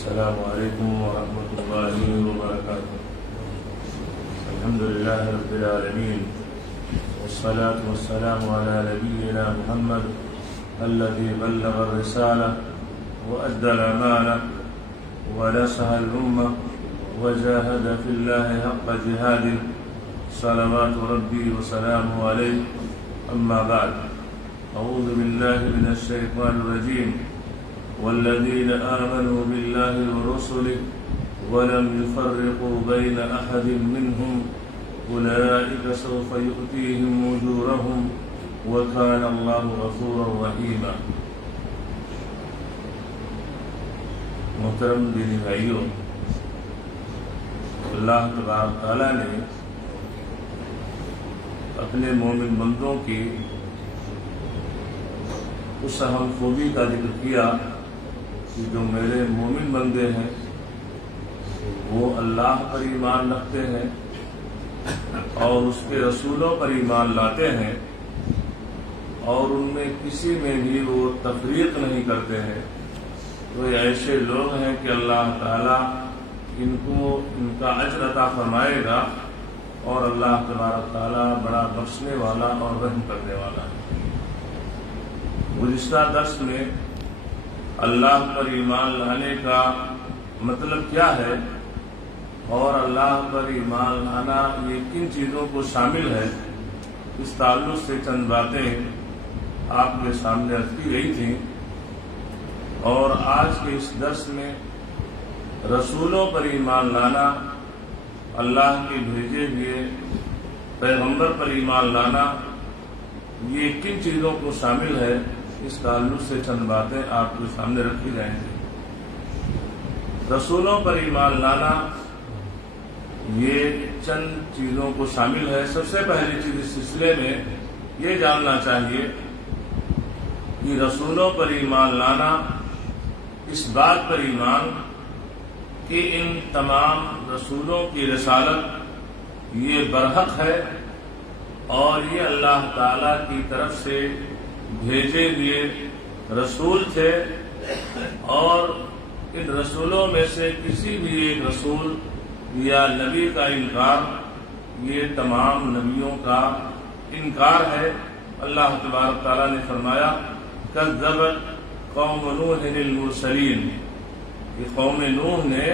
السلام عليكم ورحمة الله وبركاته. الحمد لله رب العالمين، والصلاة والسلام على نبينا محمد الذي بلغ الرسالة وأدى الأمانة ونصح الأمة وجاهد في الله حق جهاده صلوات ربي وسلامه عليه. أما بعد، أعوذ بالله من الشيطان الرجيم. والذين آمنوا بالله ورسله ولم يفرقوا بين أحد منهم أولئك سوف يؤتيهم أجورهم وكان الله غفورا رحيما. محترم دینی بھائیوں، اللہ تبارک تعالیٰ نے اپنے مومن بندوں کی اس اہم خوبی کا ذکر کیا کہ جو میرے مومن بندے ہیں وہ اللہ پر ایمان رکھتے ہیں اور اس کے رسولوں پر ایمان لاتے ہیں اور ان میں کسی میں بھی وہ تفریق نہیں کرتے ہیں، تو یہ ایسے لوگ ہیں کہ اللہ تعالیٰ ان کو ان کا اجر عطا فرمائے گا اور اللہ تبارک تعالیٰ بڑا بخشنے والا اور رحم کرنے والا ہے۔ گزشتہ درس میں اللہ پر ایمان لانے کا مطلب کیا ہے اور اللہ پر ایمان لانا یہ کن چیزوں کو شامل ہے، اس تعلق سے چند باتیں آپ کے سامنے رکھ کی گئی تھیں، اور آج کے اس درس میں رسولوں پر ایمان لانا، اللہ کے بھیجے ہوئے پیغمبر پر ایمان لانا، یہ کن چیزوں کو شامل ہے، اس تعلق سے چند باتیں آپ کے سامنے رکھی جائیں گی۔ رسولوں پر ایمان لانا یہ چند چیزوں کو شامل ہے۔ سب سے پہلی چیز اس سلسلے میں یہ جاننا چاہیے کہ رسولوں پر ایمان لانا، اس بات پر ایمان کہ ان تمام رسولوں کی رسالت یہ برحق ہے اور یہ اللہ تعالی کی طرف سے بھیجے ہوئے رسول تھے، اور ان رسولوں میں سے کسی بھی ایک رسول یا نبی کا انکار یہ تمام نبیوں کا انکار ہے۔ اللہ تبارک تعالیٰ نے فرمایا کذبت قوم نوح المرسلین، کہ قوم نوح نے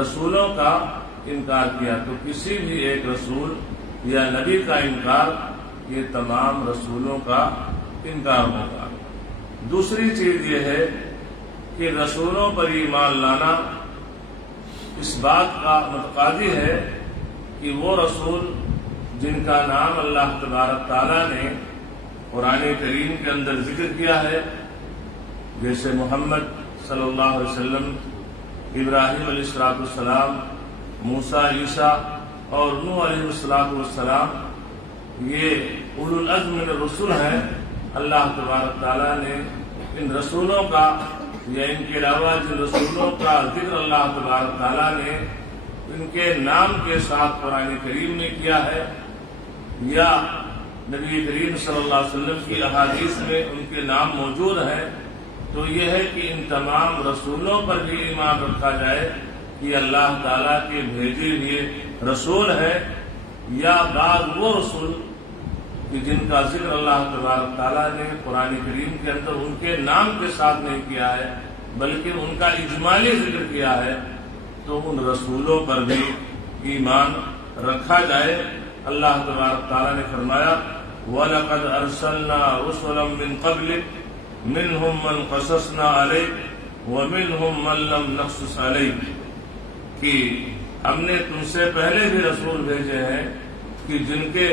رسولوں کا انکار کیا، تو کسی بھی ایک رسول یا نبی کا انکار یہ تمام رسولوں کا انکار ہوگا۔ دوسری چیز یہ ہے کہ رسولوں پر ایمان لانا اس بات کا متقاضی ہے کہ وہ رسول جن کا نام اللہ تبارک تعالیٰ نے قرآن کریم کے اندر ذکر کیا ہے، جیسے محمد صلی اللہ علیہ وسلم، ابراہیم علیہ السلام، موسیٰ، عیسیٰ اور نوح علیہ السلام، یہ اولو العزم من الرسل ہیں۔ اللہ تبارک تعالیٰ نے ان رسولوں کا یا ان کے علاوہ جن رسولوں کا ذکر اللہ تبارک تعالیٰ نے ان کے نام کے ساتھ قرآن کریم میں کیا ہے، یا نبی کریم صلی اللہ علیہ وسلم کی احادیث میں ان کے نام موجود ہیں، تو یہ ہے کہ ان تمام رسولوں پر بھی ایمان رکھا جائے کہ اللہ تعالیٰ کے بھیجے ہوئے رسول ہیں، یا بعض وہ رسول کہ جن کا ذکر اللہ تبارک تعالیٰ نے قرآن کریم کے اندر ان کے نام کے ساتھ نہیں کیا ہے بلکہ ان کا اجمالی ذکر کیا ہے، تو ان رسولوں پر بھی ایمان رکھا جائے۔ اللہ تبارک تعالیٰ نے فرمایا وَلَقَدْ أَرْسَلْنَا رُسُلًا مِّن قَبْلِكَ مِنْهُمْ مَنْ قَصَصْنَا عَلَيْكَ وَمِنْهُمْ مَنْ لَمْ نَقْصُصْ عَلَيْكَ، کہ ہم نے تم سے پہلے بھی رسول بھیجے ہیں کہ جن کے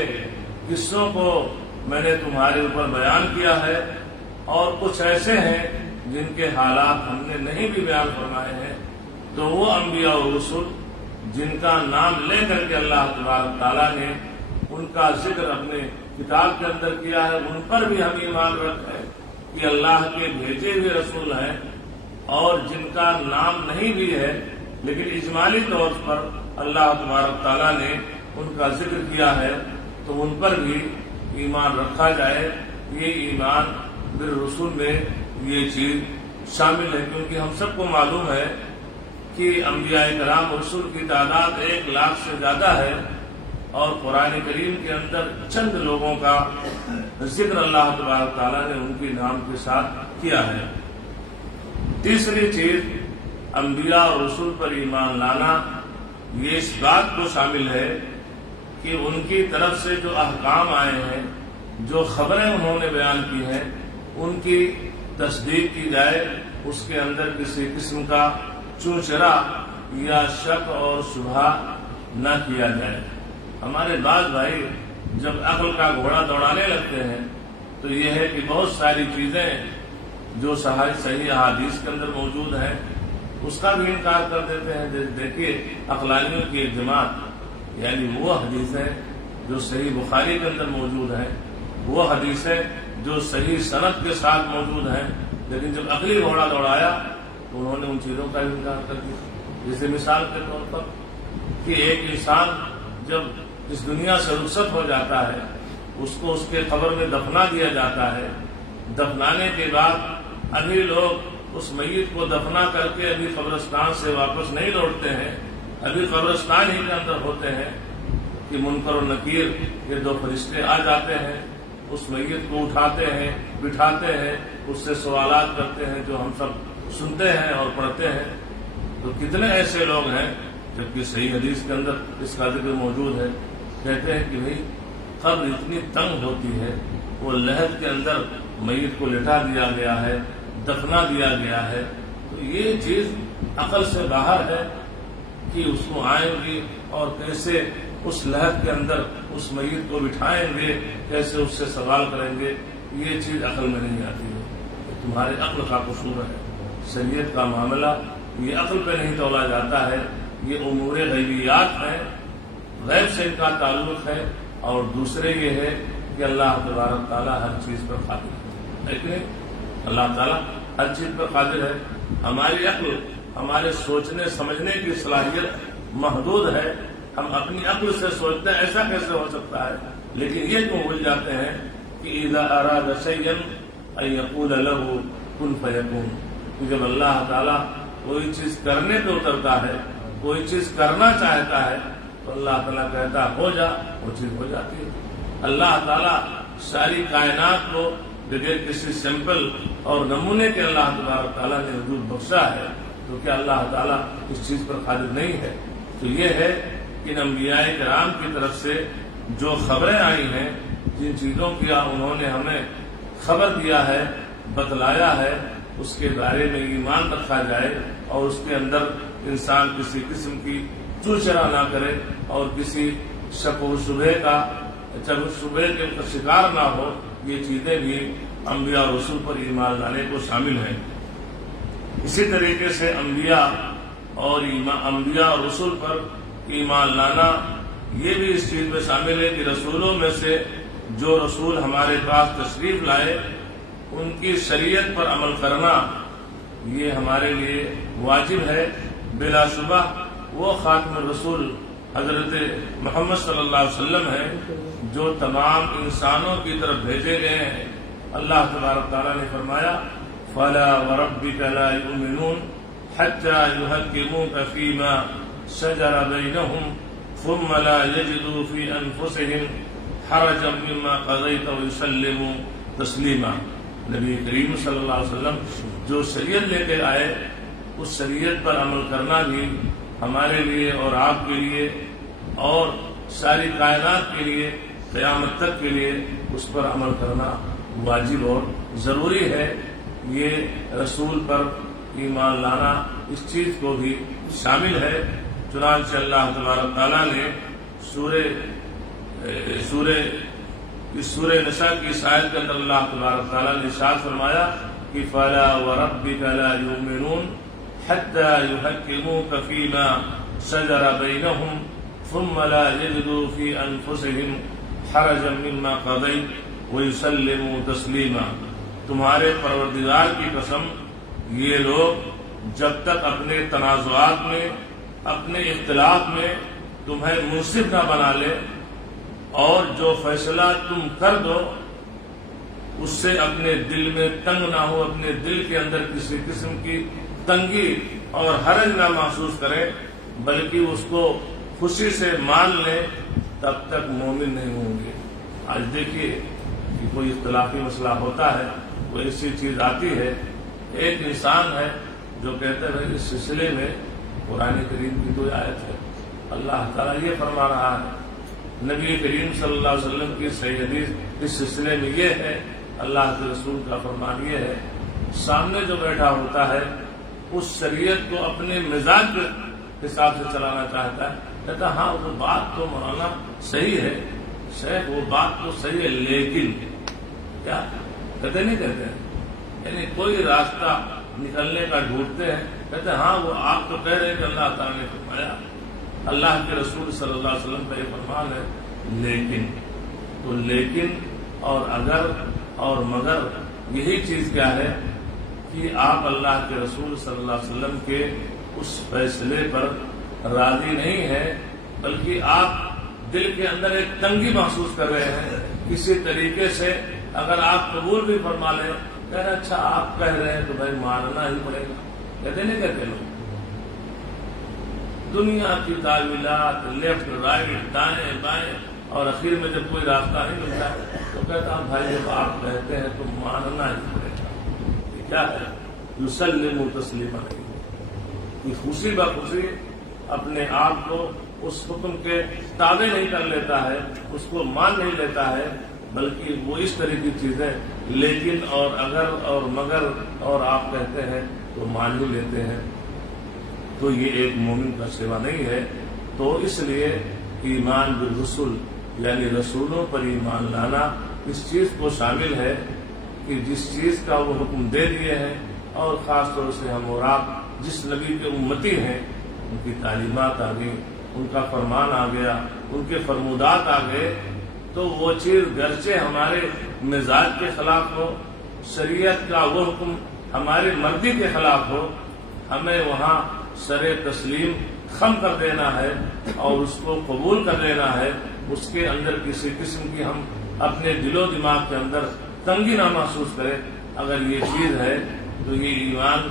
قصوں کو میں نے تمہارے اوپر بیان کیا ہے، اور کچھ ایسے ہیں جن کے حالات ہم نے نہیں بھی بیان فرمائے ہیں، تو وہ انبیاء و رسول جن کا نام لے کر کے اللہ تبارک تعالیٰ نے ان کا ذکر اپنے کتاب کے اندر کیا ہے، ان پر بھی ہم ایمان رکھیں کہ اللہ کے بھیجے ہوئے رسول ہیں، اور جن کا نام نہیں بھی ہے لیکن اجمالی طور پر اللہ تبارک تعالیٰ نے ان کا ذکر کیا ہے، تو ان پر بھی ایمان رکھا جائے۔ یہ ایمان بالرسول میں یہ چیز شامل ہے، کیونکہ ہم سب کو معلوم ہے کہ انبیاء کرام رسول کی تعداد 1 لاکھ سے زیادہ ہے، اور قرآن کریم کے اندر چند لوگوں کا ذکر اللہ تبارک تعالیٰ نے ان کے نام کے ساتھ کیا ہے۔ تیسری چیز، انبیاء اور رسول پر ایمان لانا یہ اس بات کو شامل ہے کہ ان کی طرف سے جو احکام آئے ہیں، جو خبریں انہوں نے بیان کی ہیں، ان کی تصدیق کی جائے، اس کے اندر کسی قسم کا چوچرا یا شک اور شبہ نہ کیا جائے۔ ہمارے بعض بھائی جب عقل کا گھوڑا دوڑانے لگتے ہیں تو یہ ہے کہ بہت ساری چیزیں جو صحیح احادیث کے اندر موجود ہیں اس کا بھی انکار کر دیتے ہیں۔ دیکھیے، عقلانیوں کی ایک جماعت، یعنی وہ حدیثیں جو صحیح بخاری کے اندر موجود ہیں، وہ حدیثیں جو صحیح سند کے ساتھ موجود ہیں، لیکن جب عقلی گھوڑا دوڑایا تو انہوں نے ان چیزوں کا انکار کر دیا۔ جیسے مثال کے طور پر کہ ایک انسان جب اس دنیا سے رخصت ہو جاتا ہے، اس کو اس کے قبر میں دفنا دیا جاتا ہے، دفنانے کے بعد ابھی لوگ اس میت کو دفنا کر کے ابھی قبرستان سے واپس نہیں لوٹتے ہیں، ابھی قبرستان ہی کے اندر ہوتے ہیں کہ منکر و نکیر یہ 2 فرشتے آ جاتے ہیں، اس میت کو اٹھاتے ہیں، بٹھاتے ہیں، اس سے سوالات کرتے ہیں جو ہم سب سنتے ہیں اور پڑھتے ہیں۔ تو کتنے ایسے لوگ ہیں جبکہ صحیح حدیث کے اندر اس کا ذکر موجود ہے، کہتے ہیں کہ بھئی قبر اتنی تنگ ہوتی ہے، وہ لحد کے اندر میت کو لٹا دیا گیا ہے، دفنا دیا گیا ہے۔ تو یہ چیز عقل سے باہر ہے کہ اس کو آئیں گے اور کیسے اس لحد کے اندر اس میت کو بٹھائیں گے، کیسے اس سے سوال کریں گے، یہ چیز عقل میں نہیں آتی ہے۔ تمہارے عقل کا قصور ہے۔ شریعت کا معاملہ یہ عقل پہ نہیں تولا جاتا ہے، یہ امور غیبیات ہیں، غیب سے ان کا تعلق ہے۔ اور دوسرے یہ ہے کہ اللہ تبارک تعالیٰ ہر چیز پر قادر ہے، لیکن اللہ تعالیٰ ہر چیز پر قادر ہے۔ ہماری عقل، ہمارے سوچنے سمجھنے کی صلاحیت محدود ہے، ہم اپنی عقل سے سوچتے ہیں ایسا کیسے ہو سکتا ہے، لیکن یہ کیوں بھول جاتے ہیں کہ اذا اراد شیئا ان یقول له کن فیکون، کہ جب اللہ تعالیٰ کوئی چیز کرنے پہ اترتا ہے، کوئی چیز کرنا چاہتا ہے تو اللہ تعالیٰ کہتا ہو جا، وہ چیز ہو جاتی ہے۔ اللہ تعالیٰ ساری کائنات کو بغیر کسی سیمپل اور نمونے کے اللہ تبارک تعالیٰ نے وجود بخشا ہے، تو کیا اللہ تعالیٰ اس چیز پر قادر نہیں ہے؟ تو یہ ہے کہ انبیاء کرام کی طرف سے جو خبریں آئی ہیں، جن چیزوں کی انہوں نے ہمیں خبر دیا ہے، بتلایا ہے، اس کے بارے میں ایمان رکھا جائے اور اس کے اندر انسان کسی قسم کی چوچرا نہ کرے اور کسی شک و شبہ کے شکار نہ ہو۔ یہ چیزیں بھی انبیاء اور رسول پر ایمان لانے کو شامل ہیں۔ اسی طریقے سے انبیاء اور رسول پر ایمان لانا یہ بھی اس چیز میں شامل ہے کہ رسولوں میں سے جو رسول ہمارے پاس تشریف لائے ان کی شریعت پر عمل کرنا یہ ہمارے لیے واجب ہے۔ بلا شبہ وہ خاتم الرسول حضرت محمد صلی اللہ علیہ وسلم ہیں جو تمام انسانوں کی طرف بھیجے گئے ہیں۔ اللہ تبارک تعالیٰ نے فرمایا فَلَا وَرَبِّكَ لَا يُؤْمِنُونَ حَتَّى يُحَكِّمُوكَ فِي مَا شَجَرَ بَيْنَهُمْ ثُمَّ لَا يَجِدُوا فِي أَنفُسِهِمْ حَرَجًا مِّمَّا قَضَيْتَ وَيُسَلِّمُوا تَسْلِيمًا۔ نبی کریم صلی اللہ علیہ وسلم جو شریعت لے کے آئے، اس شریعت پر عمل کرنا بھی ہمارے لیے اور آپ کے لیے اور ساری کائنات کے لیے قیامت تک کے لیے اس پر عمل کرنا واجب اور ضروری ہے۔ یہ رسول پر ایمان لانا اس چیز کو بھی شامل ہے۔ چنانچہ اللہ تبارک تعالیٰ نے سورہ نساء کی اس آیت کے اندر اللہ تبارک تعالیٰ نے ارشاد فرمایا کہ فَلَا وَرَبِّكَ لَا يُؤْمِنُونَ حَتَّى يُحَكِّمُوكَ فِي مَا شَجَرَ بَيْنَهُمْ ثُمَّ لَا يَجِدُوا فِي أَنفُسِهِمْ حَرَجًا مِّمَّا قَضَيْتَ وَيُسَلِّمُوا تَسْلِيمًا۔ تمہارے پروردگار کی قسم، یہ لوگ جب تک اپنے تنازعات میں، اپنے اختلاف میں تمہیں منصف نہ بنا لے اور جو فیصلہ تم کر دو اس سے اپنے دل میں تنگ نہ ہو، اپنے دل کے اندر کسی قسم کی تنگی اور حرج نہ محسوس کرے بلکہ اس کو خوشی سے مان لیں، تب تک مومن نہیں ہوں گے۔ آج دیکھیے کہ کوئی اختلافی مسئلہ ہوتا ہے، کوئی ایسی چیز آتی ہے، ایک انسان ہے جو کہتے ہیں اس سلسلے میں قرآن کریم کی کوئی آیت ہے، اللہ تعالیٰ یہ فرما رہا ہے، نبی کریم صلی اللہ علیہ وسلم کی صحیح حدیث اس سلسلے میں یہ ہے، اللہ کے رسول کا فرمان یہ ہے۔ سامنے جو بیٹھا ہوتا ہے اس شریعت کو اپنے مزاج کے حساب سے چلانا چاہتا ہے، کہتا ہاں وہ بات تو مولانا صحیح ہے، شیخ وہ بات تو صحیح ہے، لیکن کیا کہتے نہیں کہتے ہیں، یعنی کوئی راستہ نکلنے کا ڈھونڈتے ہیں، کہتے ہیں ہاں وہ آپ تو کہہ رہے ہیں کہ اللہ تعالیٰ نے فرمایا، اللہ کے رسول صلی اللہ علیہ وسلم کا یہ فرمان ہے، لیکن تو لیکن اور اگر اور مگر یہی چیز کیا ہے کہ آپ اللہ کے رسول صلی اللہ علیہ وسلم کے اس فیصلے پر راضی نہیں ہے، بلکہ آپ دل کے اندر ایک تنگی محسوس کر رہے ہیں کسی طریقے سے۔ اگر آپ قبول بھی فرما لیں، کہہ رہے اچھا آپ کہہ رہے ہیں تو بھائی ماننا ہی پڑے گا، کہتے نہیں کہتے لوگ؟ دنیا کی تعویلات، لیفٹ رائٹ دائیں بائیں، اور اخیر میں جب کوئی راستہ نہیں ملتا ہے تو کہتا ہوں بھائی جب آپ کہتے ہیں تو ماننا ہی پڑے گا۔ یہ کیا ہے؟ یسلم تسلیما، کہ خوشی بخوشی اپنے آپ کو اس حکم کے تابع نہیں کر لیتا ہے، اس کو مان نہیں لیتا ہے، بلکہ وہ اس طرح کی چیزیں لیکن اور اگر اور مگر اور آپ کہتے ہیں تو مان ہی لیتے ہیں، تو یہ ایک مومن کا سوا نہیں ہے۔ تو اس لیے ایمان بالرسل یعنی رسولوں پر ایمان لانا اس چیز کو شامل ہے کہ جس چیز کا وہ حکم دے دیے ہیں، اور خاص طور سے ہم اور آپ جس نبی کے امتی ہیں ان کی تعلیمات آ گئی، ان کا فرمان آ گیا، ان کے فرمودات آ گئے، تو وہ چیز گرچہ ہمارے مزاج کے خلاف ہو، شریعت کا وہ حکم ہماری مرضی کے خلاف ہو، ہمیں وہاں سر تسلیم خم کر دینا ہے اور اس کو قبول کر لینا ہے۔ اس کے اندر کسی قسم کی ہم اپنے دل و دماغ کے اندر تنگی نہ محسوس کریں۔ اگر یہ چیز ہے تو یہ ایمان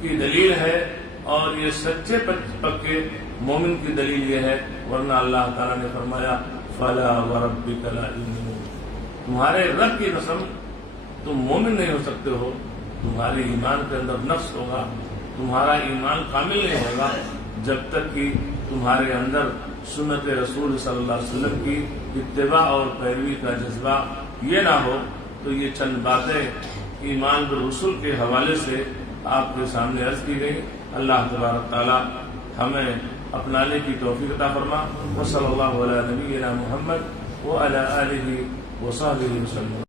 کی دلیل ہے، اور یہ سچے پکے مومن کی دلیل یہ ہے، ورنہ اللہ تعالیٰ نے فرمایا فَلَا وَرَبِّكَ لَا يُؤْمِنُونَ، تمہارے رب کی قسم تم مومن نہیں ہو سکتے ہو، تمہارے ایمان کے اندر نقص ہوگا، تمہارا ایمان کامل نہیں ہوگا جب تک کہ تمہارے اندر سنت رسول صلی اللہ علیہ وسلم کی اتباع اور پیروی کا جذبہ یہ نہ ہو۔ تو یہ چند باتیں ایمان بالرسل کے حوالے سے آپ کے سامنے عرض کی گئی۔ اللہ تبارک تعالی ہمیں اپنانے کی توفیق عطا فرما۔ وصلی اللہ علی نبینا محمد وعلی آلہ وصحبہ وسلم۔